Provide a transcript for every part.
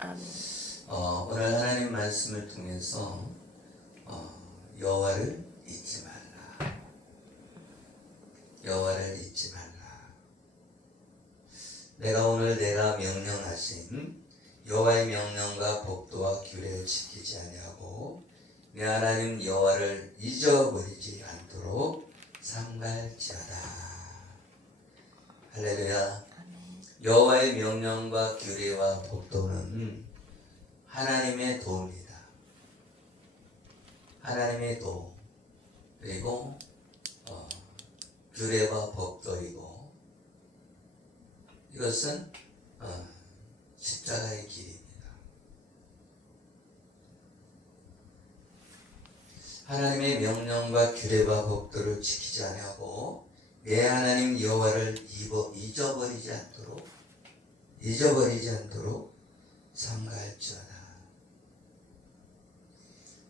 아멘. 오늘 하나님 말씀을 통해서 여호와를 잊지 말라. 여호와를 잊지 말라. 내가 명령하신 여호와의 명령과 법도와 규례를 지키지 아니하고 내 하나님 여호와를 잊어버리지 않도록 삼갈지어다. 할렐루야. 여호와의 명령과 규례와 법도는 하나님의 도입니다. 하나님의 도, 그리고 규례와 법도이고, 이것은 십자가의 길입니다. 하나님의 명령과 규례와 법도를 지키지 아니하고 내 하나님 여호와를 잊어버리지 않도록 삼가할지어다.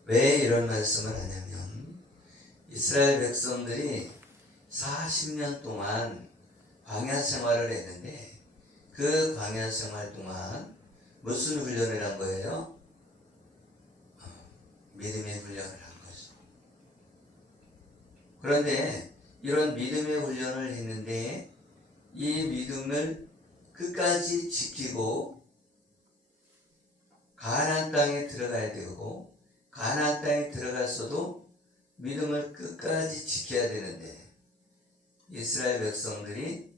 왜 이런 말씀을 하냐면 이스라엘 백성들이 40년 동안 광야 생활을 했는데 그 광야 생활 동안 무슨 훈련을 한 거예요? 믿음의 훈련을 한 거죠. 그런데 이런 믿음의 훈련을 했는데 이 믿음을 끝까지 지키고 가나안 땅에 들어가야 되고, 가나안 땅에 들어갔어도 믿음을 끝까지 지켜야 되는데 이스라엘 백성들이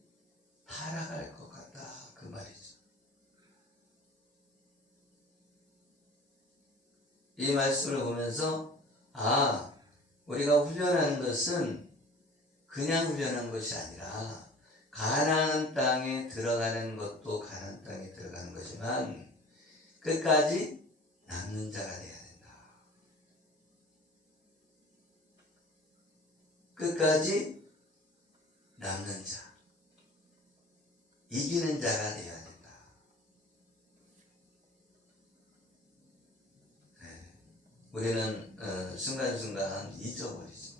타락할 것 같다, 그 말이죠. 이 말씀을 보면서 우리가 훈련하는 것은 그냥 훈련한 것이 아니라 가나안 땅에 들어가는 것도 가나안 땅에 들어가는 거지만 끝까지 남는 자가 되어야 된다. 끝까지 남는 자, 이기는 자가 되어야 된다. 우리는 순간순간 잊어버리죠.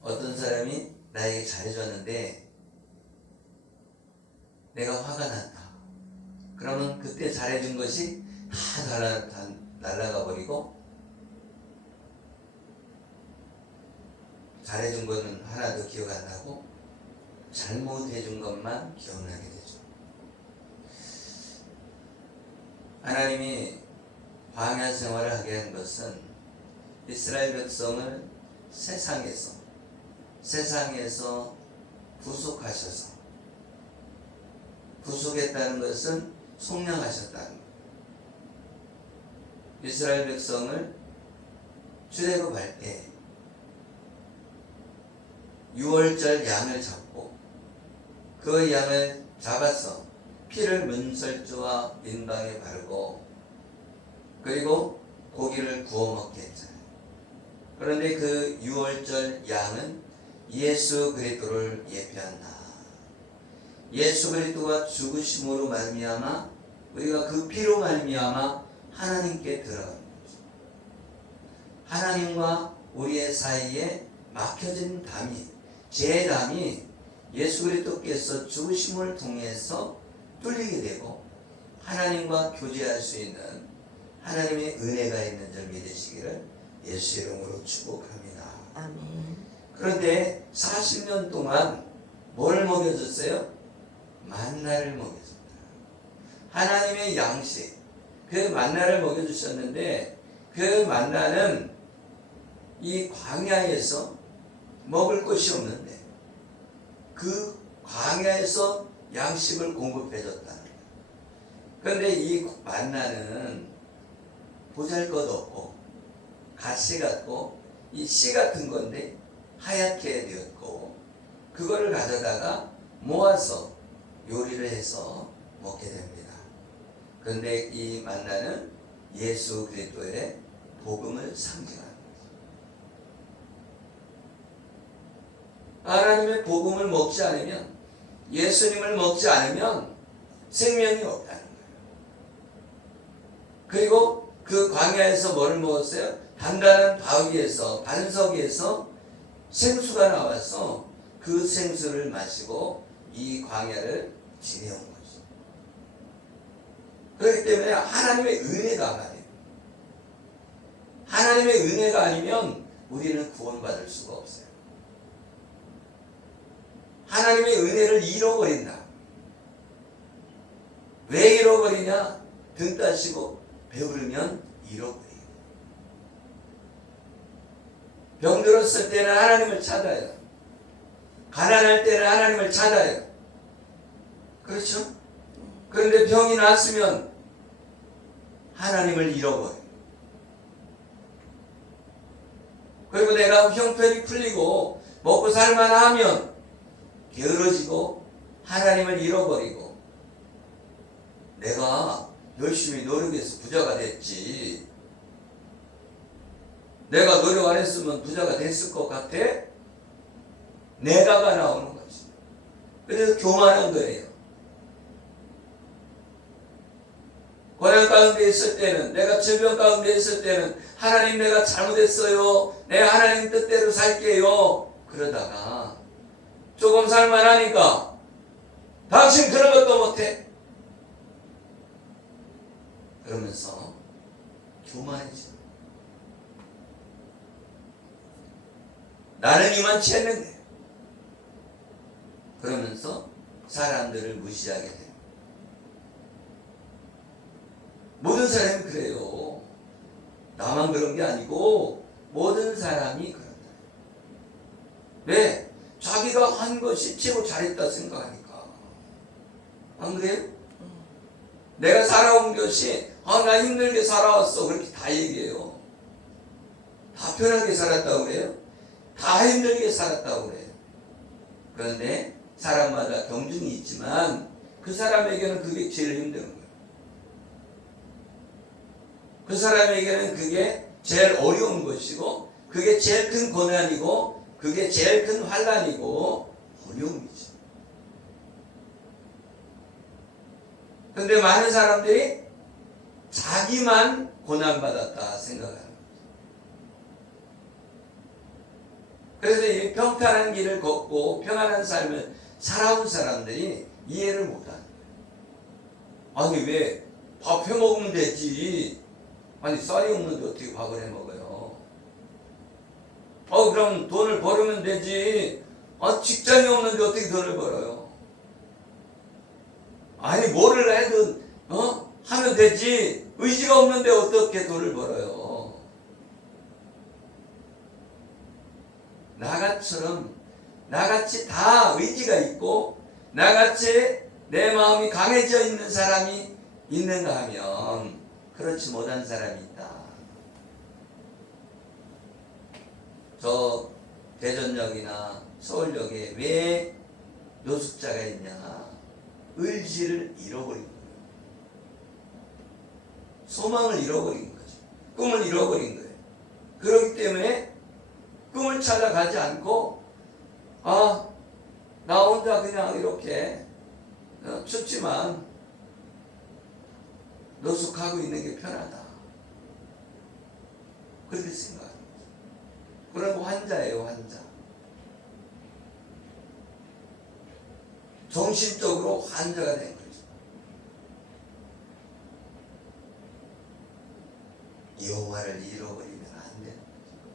어떤 사람이 나에게 잘해줬는데 내가 화가 났다. 그러면 그때 잘해준 것이 다 날아가 버리고 잘해준 것은 하나도 기억 안 나고 잘못해준 것만 기억나게 되죠. 하나님이 광야 생활을 하게 한 것은 이스라엘 백성을 세상에서 구속하셔서, 구속했다는 것은 속량하셨다는 거예요. 이스라엘 백성을 출애굽할 때 유월절 양을 잡고 그 양을 잡아서 피를 문설주와 민방에 바르고 그리고 고기를 구워 먹게 했잖아요. 그런데 그 유월절 양은 예수 그리스도를 예표한다. 예수 그리스도가 죽으심으로 말미암아 우리가 그 피로 말미암아 하나님께 들어가는 거죠. 하나님과 우리의 사이에 막혀진 담이, 제 담이 예수 그리스도께서 죽으심을 통해서 뚫리게 되고 하나님과 교제할 수 있는 하나님의 은혜가 있는 줄 믿으시기를 예수 이름으로 축복합니다. 아멘. 그런데 40년 동안 뭘 먹여줬어요? 만나를 먹여줬다. 하나님의 양식, 그 만나를 먹여주셨는데 그 만나는 이 광야에서 먹을 것이 없는데 그 광야에서 양식을 공급해줬다는 거예요. 그런데 이 만나는 보잘것없고 가시 같고 이 씨 같은 건데 하얗게 되었고 그거를 가져다가 모아서 요리를 해서 먹게 됩니다. 그런데 이 만나는 예수 그리스도의 복음을 상징하는 거죠. 하나님의 복음을 먹지 않으면, 예수님을 먹지 않으면 생명이 없다는 거예요. 그리고 그 광야에서 뭐를 먹었어요? 단단한 바위에서, 반석에서 생수가 나와서 그 생수를 마시고 이 광야를 지내온 거죠. 그렇기 때문에 하나님의 은혜가 아니에요. 하나님의 은혜가 아니면 우리는 구원받을 수가 없어요. 하나님의 은혜를 잃어버린다. 왜 잃어버리냐? 등 따시고 배부르면 잃어버려요. 병들었을 때는 하나님을 찾아요. 가난할 때는 하나님을 찾아요. 그렇죠? 그런데 병이 났으면 하나님을 잃어버려요. 그리고 내가 형편이 풀리고 먹고 살만하면 게으러지고 하나님을 잃어버리고, 내가 열심히 노력해서 부자가 됐지, 내가 노력 안 했으면 부자가 됐을 것 같아? 내가가 나오는 거지. 그래서 교만한 거예요. 고난 가운데 있을 때는, 내가 질병 가운데 있을 때는 하나님 내가 잘못했어요, 내가 하나님 뜻대로 살게요. 그러다가 조금 살만하니까 당신 그런 것도 못해, 그러면서 교만해져. 나는 이만치 했는데, 그러면서 사람들을 무시하게 돼요. 모든 사람이 그래요. 나만 그런 게 아니고 모든 사람이 그런다. 왜? 자기가 한 것이 최고 잘했다 생각하니까. 안 그래요? 내가 살아온 것이, 나 힘들게 살아왔어, 그렇게 다 얘기해요. 다 편하게 살았다고 그래요? 다 힘들게 살았다고 그래요. 그런데 사람마다 경중이 있지만 그 사람에게는 그게 제일 힘든 거예요. 그 사람에게는 그게 제일 어려운 것이고, 그게 제일 큰 고난이고, 그게 제일 큰 환난이고 어려움이죠. 그런데 많은 사람들이 자기만 고난받았다 생각하는 거죠. 그래서 이 평탄한 길을 걷고 평안한 삶을 살아온 사람들이 이해를 못하는 거예요. 아니, 왜 밥 해 먹으면 되지, 아니 쌀이 없는데 어떻게 밥을 해 먹어요? 그럼 돈을 벌으면 되지, 직장이 없는데 어떻게 돈을 벌어요? 아니 뭐를 해도 하면 되지, 의지가 없는데 어떻게 돈을 벌어요? 나같이 다 의지가 있고 나같이 내 마음이 강해져 있는 사람이 있는가 하면 그렇지 못한 사람이 있다. 저 대전역이나 서울역에 왜 노숙자가 있냐? 의지를 잃어버린 거예요. 소망을 잃어버린 거죠. 꿈을 잃어버린 거예요. 그렇기 때문에 꿈을 찾아가지 않고, 나 혼자 그냥 이렇게 춥지만 노숙하고 있는 게 편하다, 그렇게 생각합니다. 그런 환자예요, 환자. 정신적으로 환자가 된 거죠. 여호와를 잃어버리면 안 돼요.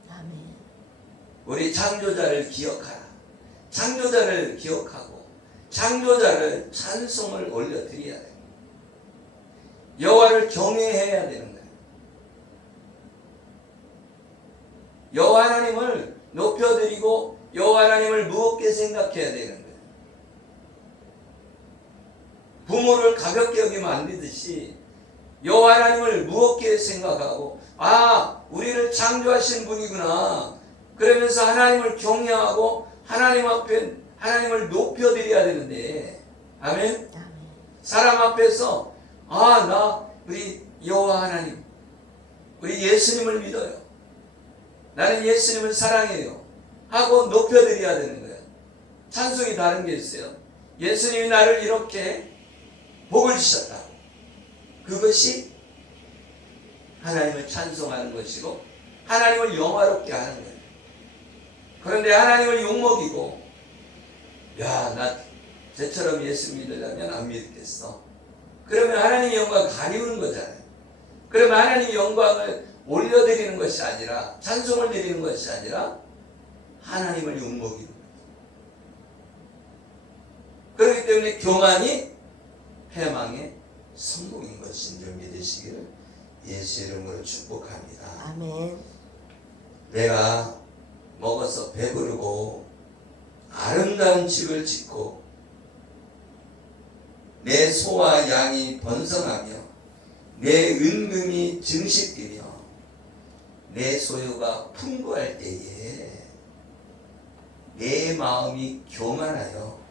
아멘. 우리 창조자를 기억하라. 창조자를 기억하고 창조자를 찬송을 올려드려야 돼요. 여호와를 경외해야 되는 거예요. 여호와 하나님을 높여드리고 여호와 하나님을 무겁게 생각해야 되는 거예요. 부모를 가볍게 여기면 안 되듯이 여호와 하나님을 무겁게 생각하고, 우리를 창조하신 분이구나, 그러면서 하나님을 경외하고 하나님 앞에 하나님을 높여드려야 되는데, 아멘? 사람 앞에서 우리 여호와 하나님, 우리 예수님을 믿어요, 나는 예수님을 사랑해요 하고 높여드려야 되는 거예요. 찬송이 다른 게 있어요. 예수님이 나를 이렇게 복을 주셨다, 그것이 하나님을 찬송하는 것이고 하나님을 영화롭게 하는 거예요. 그런데 하나님을 욕먹이고, 나 쟤처럼 예수 믿으려면 안 믿겠어, 그러면 하나님 하나님의 영광을 가리우는 거잖아요. 그러면 하나님의 영광을 올려드리는 것이 아니라, 찬송을 드리는 것이 아니라 하나님을 욕먹이는 거예요. 그렇기 때문에 교만이 패망의 성공인 것인 줄 믿으시기를 예수 이름으로 축복합니다. 아멘. 내가 먹어서 배부르고 아름다운 집을 짓고 내 소와 양이 번성하며 내 은금이 증식되며 내 소유가 풍부할 때에 내 마음이 교만하여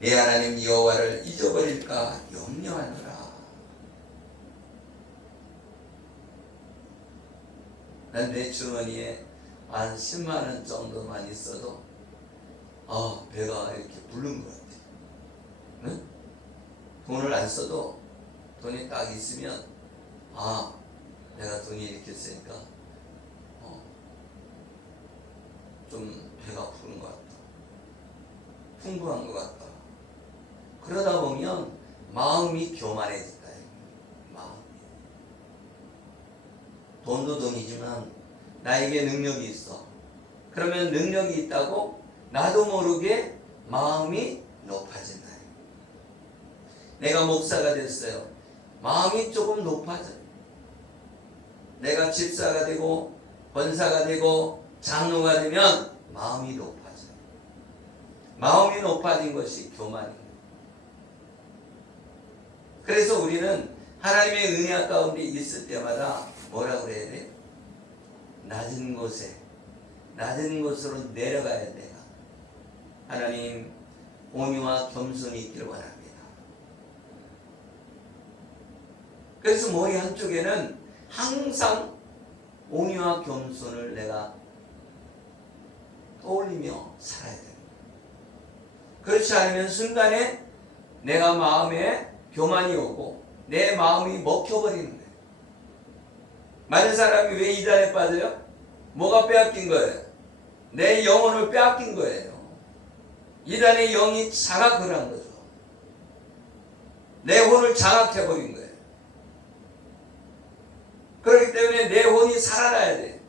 내 하나님 여호와를 잊어버릴까 염려하노라. 난 내 주머니에 한 10만 원 정도만 있어도 배가 이렇게 부른 것 같아. 응? 돈을 안 써도 돈이 딱 있으면 내가 돈이 이렇게 있으니까 좀 배가 부른 것 같다. 풍부한 것 같다. 그러다 보면 마음이 교만해진다. 마음이. 돈도 돈이지만 나에게 능력이 있어. 그러면 능력이 있다고 나도 모르게 마음이 높아진다. 내가 목사가 됐어요. 마음이 조금 높아져요. 내가 집사가 되고 권사가 되고 장로가 되면 마음이 높아져요. 마음이 높아진 것이 교만입니다. 그래서 우리는 하나님의 은혜 가운데 있을 때마다 뭐라고 그래야 돼? 낮은 곳으로 내려가야 돼요. 하나님, 온유와 겸손이 있기를 원합니다. 그래서 머리 한쪽에는 항상 온유와 겸손을 내가 떠올리며 살아야 됩니다. 그렇지 않으면 순간에 내가 마음에 교만이 오고 내 마음이 먹혀버리는 거예요. 많은 사람이 왜 이단에 빠져요? 뭐가 빼앗긴 거예요? 내 영혼을 빼앗긴 거예요. 이단의 영이 장악을 한 거죠. 내 혼을 장악해버린 거예요. 그렇기 때문에 내 혼이 살아나야 돼.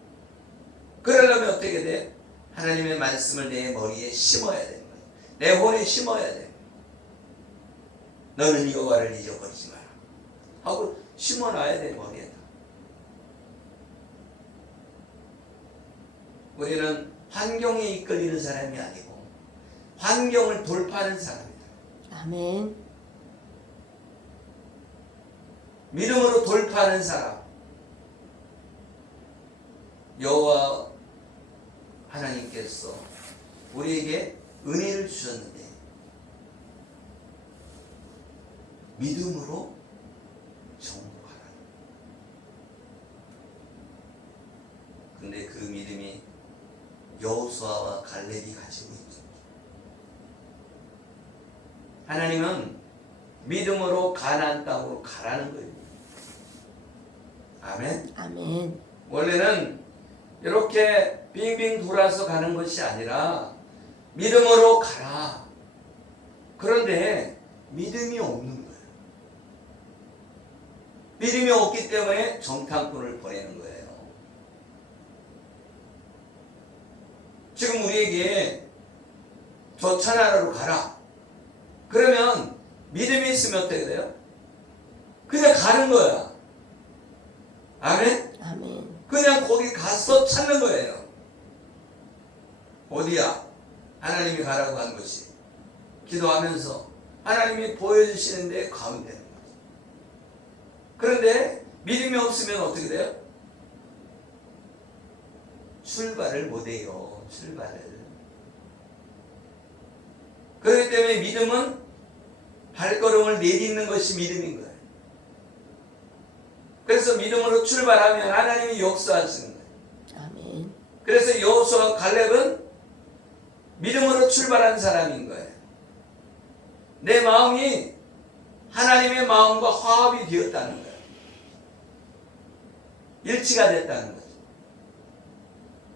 그러려면 어떻게 돼? 하나님의 말씀을 내 머리에 심어야 되는 거예요. 내 혼에 심어야 돼. 너는 여호와를 잊어버리지 마라 하고 심어놔야 돼, 머리에다. 우리는 환경에 이끌리는 사람이 아니고 환경을 돌파하는 사람이다. 아멘. 믿음으로 돌파하는 사람. 여호와 하나님께서 우리에게 은혜를 주셨는데 믿음으로 정복하라. 근데 그 믿음이 여호수아와 갈렙이 가지고 있죠. 하나님은 믿음으로 가나안 땅으로 가라는 거예요. 아멘. 아멘. 원래는 이렇게 빙빙 돌아서 가는 것이 아니라 믿음으로 가라. 그런데 믿음이 없는 거예요. 믿음이 없기 때문에 정탐꾼을 보내는 거예요. 지금 우리에게 저 천하로 가라. 그러면 믿음이 있으면 어떻게 돼요? 그냥 가는 거야. 아멘? 아멘. 그냥 거기 가서 찾는 거예요. 어디야? 하나님이 가라고 한 것이. 기도하면서 하나님이 보여주시는데 가면 되는 거죠. 그런데 믿음이 없으면 어떻게 돼요? 출발을 못해요. 출발을. 그렇기 때문에 믿음은 발걸음을 내딛는 것이 믿음인 거예요. 그래서 믿음으로 출발하면 하나님이 역사하시는 거예요. 아멘. 그래서 여호수아와 갈렙은 믿음으로 출발한 사람인 거예요. 내 마음이 하나님의 마음과 화합이 되었다는 거예요. 일치가 됐다는 거죠.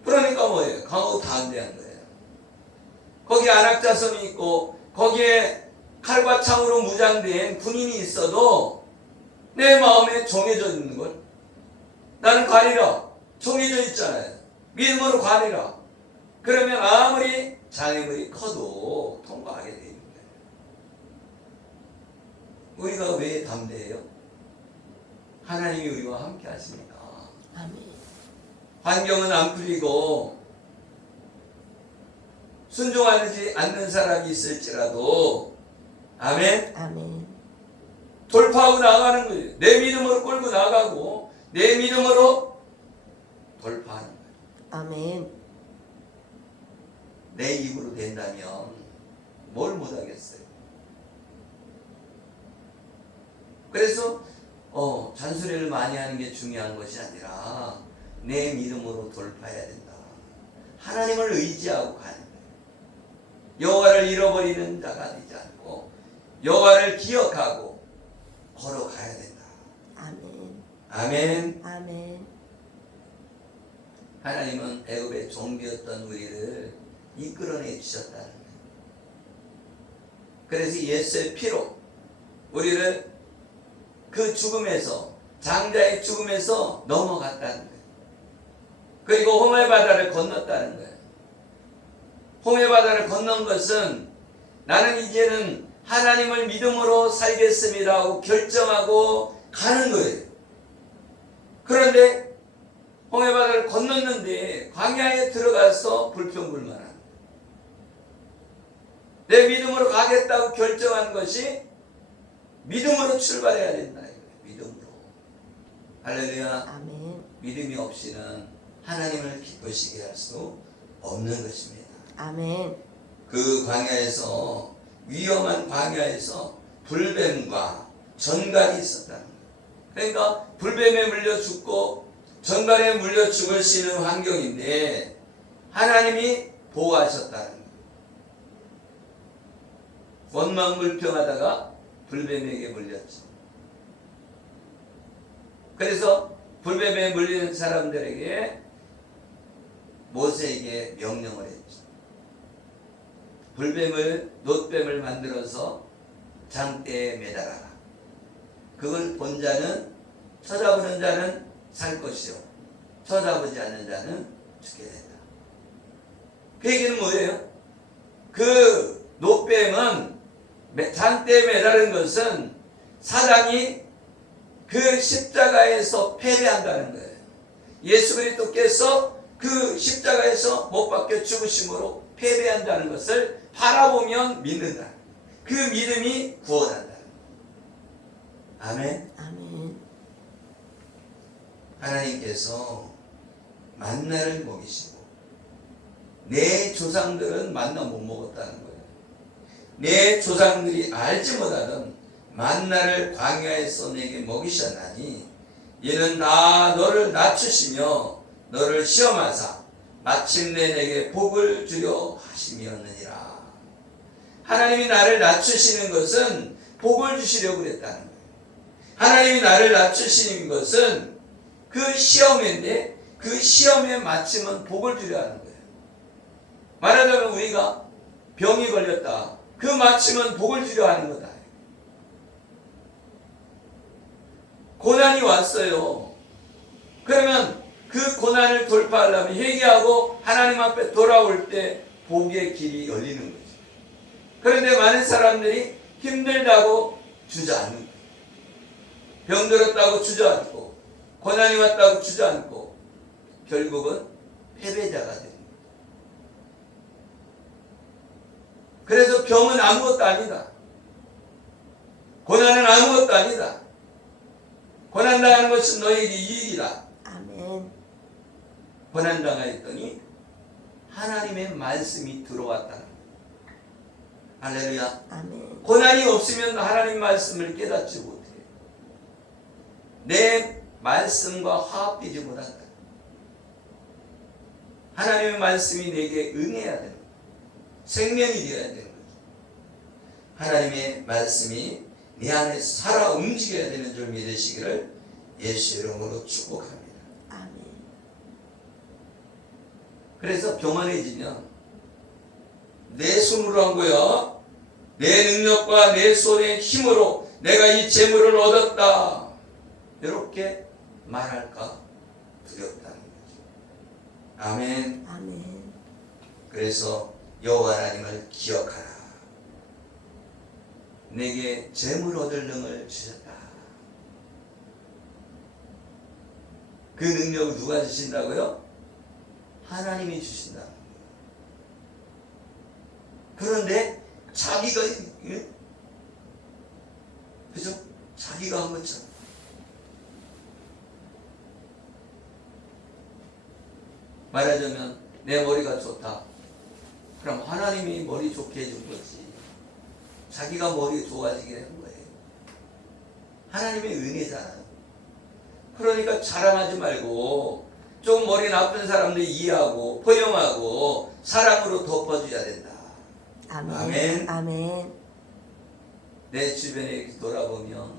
그러니까 뭐예요? 강하고 담대한 거예요. 거기에 안악자손이 있고 거기에 칼과 창으로 무장된 군인이 있어도 내 마음에 정해져 있는 걸 나는 가리라. 정해져 있잖아요. 믿음으로 가리라. 그러면 아무리 장애물이 커도 통과하게 되어 있는 거예요. 우리가 왜 담대해요? 하나님이 우리와 함께 하시니까. 아멘. 환경은 안 풀리고 순종하지 않는 사람이 있을지라도 아멘. 아멘. 돌파하고 나가는 거예요. 내 믿음으로 끌고 나가고 내 믿음으로 돌파하는 거예요. 아멘. 내 입으로 된다면 뭘 못하겠어요. 그래서 잔소리를 많이 하는 게 중요한 것이 아니라 내 믿음으로 돌파해야 된다. 하나님을 의지하고 가는 거예요. 여호와를 잃어버리는 자가 되지 않고 여호와를 기억하고 걸어가야 된다. 아멘. 아멘. 아멘. 하나님은 애굽의 종비였던 우리를 이끌어내 주셨다는 거예요. 그래서 예수의 피로 우리를 그 죽음에서, 장자의 죽음에서 넘어갔다는 거예요. 그리고 홍해 바다를 건넜다는 거예요. 홍해 바다를 건넌 것은 나는 이제는 하나님을 믿음으로 살겠습니다 하고 결정하고 가는 거예요. 그런데 홍해 바다를 건넜는데 광야에 들어가서 불평불만한 거예요. 내 믿음으로 가겠다고 결정한 것이 믿음으로 출발해야 된다. 믿음으로. 할렐루야. 아멘. 믿음이 없이는 하나님을 기쁘시게 할 수 없는 것입니다. 아멘. 그 광야에서, 위험한 광야에서 불뱀과 전갈이 있었다는 거예요. 그러니까 불뱀에 물려 죽고 전갈에 물려 죽을 수 있는 환경인데 하나님이 보호하셨다는 거예요. 원망불평하다가 불뱀에게 물렸죠. 그래서 불뱀에 물리는 사람들에게 모세에게 명령을 했죠. 불뱀을, 놋뱀을 만들어서 장대에 매달아라. 그걸 본 자는, 쳐다보는 자는 살 것이요, 쳐다보지 않는 자는 죽게 된다. 그 얘기는 뭐예요? 그 놋뱀은 장대에 매달은 것은 사단이 그 십자가에서 패배한다는 거예요. 예수 그리스도께서 그 십자가에서 못 박혀 죽으심으로 패배한다는 것을 바라보면 믿는다. 그 믿음이 구원한다. 아멘. 아멘. 하나님께서 만나를 먹이시고 내 조상들은 만나 못 먹었다는 거예요. 내 조상들이 알지 못하던 만나를 광야에서 내게 먹이셨나니 이는 다 너를 낮추시며 너를 시험하사 마침내 내게 복을 주려 하심이었느니라. 하나님이 나를 낮추시는 것은 복을 주시려고 그랬다는 거예요. 하나님이 나를 낮추시는 것은 그 시험인데 그 시험에 마침은 복을 주려 하는 거예요. 말하자면 우리가 병이 걸렸다. 그 마침은 복을 주려 하는 거다. 고난이 왔어요. 그러면 그 고난을 돌파하려면 회개하고 하나님 앞에 돌아올 때 복의 길이 열리는 거죠. 그런데 많은 사람들이 힘들다고 주저앉는 거예요. 병들었다고 주저앉고 고난이 왔다고 주저앉고 결국은 패배자가 됩니다. 그래서 병은 아무것도 아니다. 고난은 아무것도 아니다. 고난당하는 것은 너에게 이익이다. 아멘. 고난당하였더니 하나님의 말씀이 들어왔다는 거예요. 할렐루야. 아멘. 고난이 없으면 하나님 말씀을 깨닫지 못해요. 내 말씀과 화합되지 못한다. 하나님의 말씀이 내게 응해야 되는 거예요. 생명이 되어야 되는 거죠. 하나님의 말씀이 내 안에 살아 움직여야 되는 줄 믿으시기를 예수 이름으로 축복합니다. 아멘. 그래서 교만해지면 내 손으로 한 거야. 내 능력과 내 손의 힘으로 내가 이 재물을 얻었다. 이렇게 말할까 두렵다는 거죠. 아멘. 아멘. 그래서 여호와 하나님을 기억하라. 내게 재물 얻을 능을 주셨다. 그 능력을 누가 주신다고요? 하나님이 주신다. 그런데 자기가, 그죠? 자기가 한 것처럼. 말하자면 내 머리가 좋다. 그럼 하나님이 머리 좋게 해준 거지. 자기가 머리 좋아지게 된 거예요. 하나님의 은혜잖아요. 그러니까 자랑하지 말고 좀 머리 나쁜 사람들 이해하고 포용하고 사랑으로 덮어줘야 된다. 아멘. 아멘. 아멘. 내 주변에 이렇게 돌아보면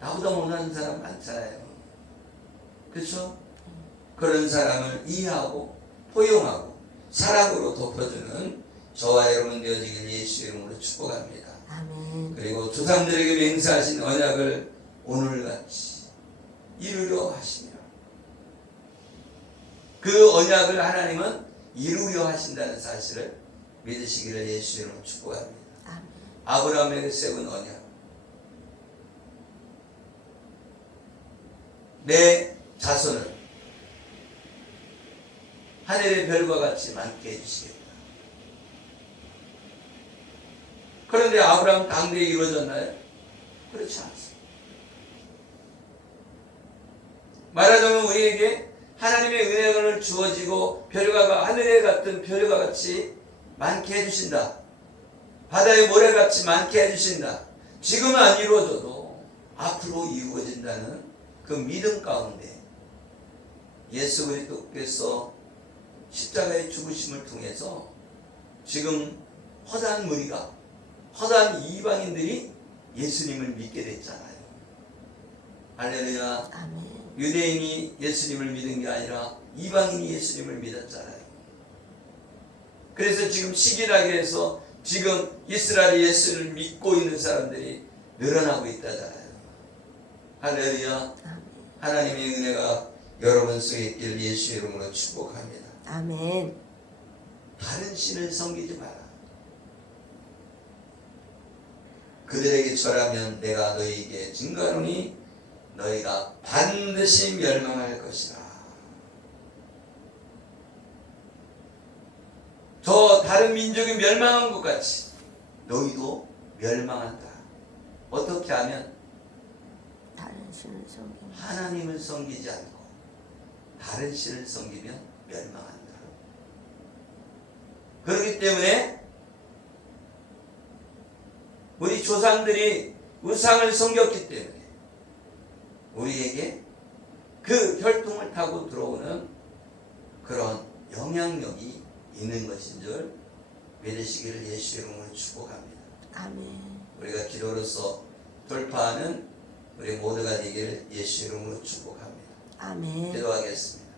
나보다 못하는 사람 많잖아요. 그렇죠? 그런 사람을 이해하고 포용하고 사랑으로 덮어주는 저와 여러분 되어지길 예수 이름으로 축복합니다. 아멘. 그리고 조상들에게 맹세하신 언약을 오늘같이 이루려 하시며 그 언약을 하나님은 이루려 하신다는 사실을 믿으시기를 예수 이름으로 축복합니다. 아멘. 아브라함에게 세운 언약, 내 자손을 하늘의 별과 같이 많게 해주시겠다. 그런데 아브라함 당대에 이루어졌나요? 그렇지 않습니다. 말하자면 우리에게 하나님의 은혜가 주어지고 별과 하늘에 같은 별과 같이 많게 해주신다. 바다의 모래같이 많게 해주신다. 지금은 안 이루어져도 앞으로 이루어진다는 그 믿음 가운데 예수 그리스도께서 십자가의 죽으심을 통해서 지금 허다한 무리가, 허다한 이방인들이 예수님을 믿게 됐잖아요. 할렐루야. 아멘. 유대인이 예수님을 믿은 게 아니라 이방인이 예수님을 믿었잖아요. 그래서 지금 시기나게 해서 지금 이스라엘 예수를 믿고 있는 사람들이 늘어나고 있다잖아요. 할렐루야. 아멘. 하나님의 은혜가 여러분 속에 있기를 예수 이름으로 축복합니다. 아멘. 다른 신을 섬기지 마라. 그들에게 절하면 내가 너희에게 증거하노니 너희가 반드시 멸망할 것이라. 저 다른 민족이 멸망한 것 같이 너희도 멸망한다. 어떻게 하면? 다른 신을 섬기는 하나님을 섬기지 않고 다른 신을 섬기면 멸망한다. 그렇기 때문에 우리 조상들이 우상을 섬겼기 때문에 우리에게 그 혈통을 타고 들어오는 그런 영향력이 있는 것인 줄 믿으시기를 예수 이름으로 축복합니다. 아멘. 우리가 기도로서 돌파하는 우리 모두가 되기를 예수 이름으로 축복합니다. 아멘. 기도하겠습니다.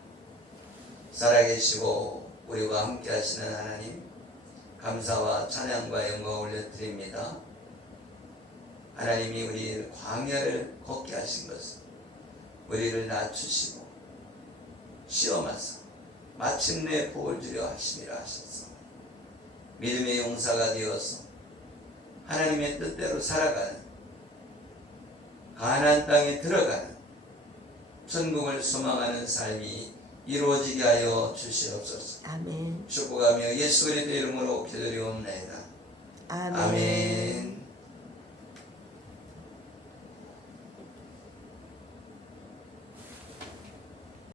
살아계시고 우리와 함께 하시는 하나님, 감사와 찬양과 영광을 올려드립니다. 하나님이 우리를 광야를 걷게 하신 것은 우리를 낮추시고 시험하사 마침내 복을 주려 하심이라 하셨소. 믿음의 용사가 되어서 하나님의 뜻대로 살아가는, 가나안 땅에 들어가는, 천국을 소망하는 삶이 이루어지게 하여 주시옵소서. 아멘. 축복하며 예수 그리스도의 이름으로 기도드리옵나이다. 아멘. 아멘.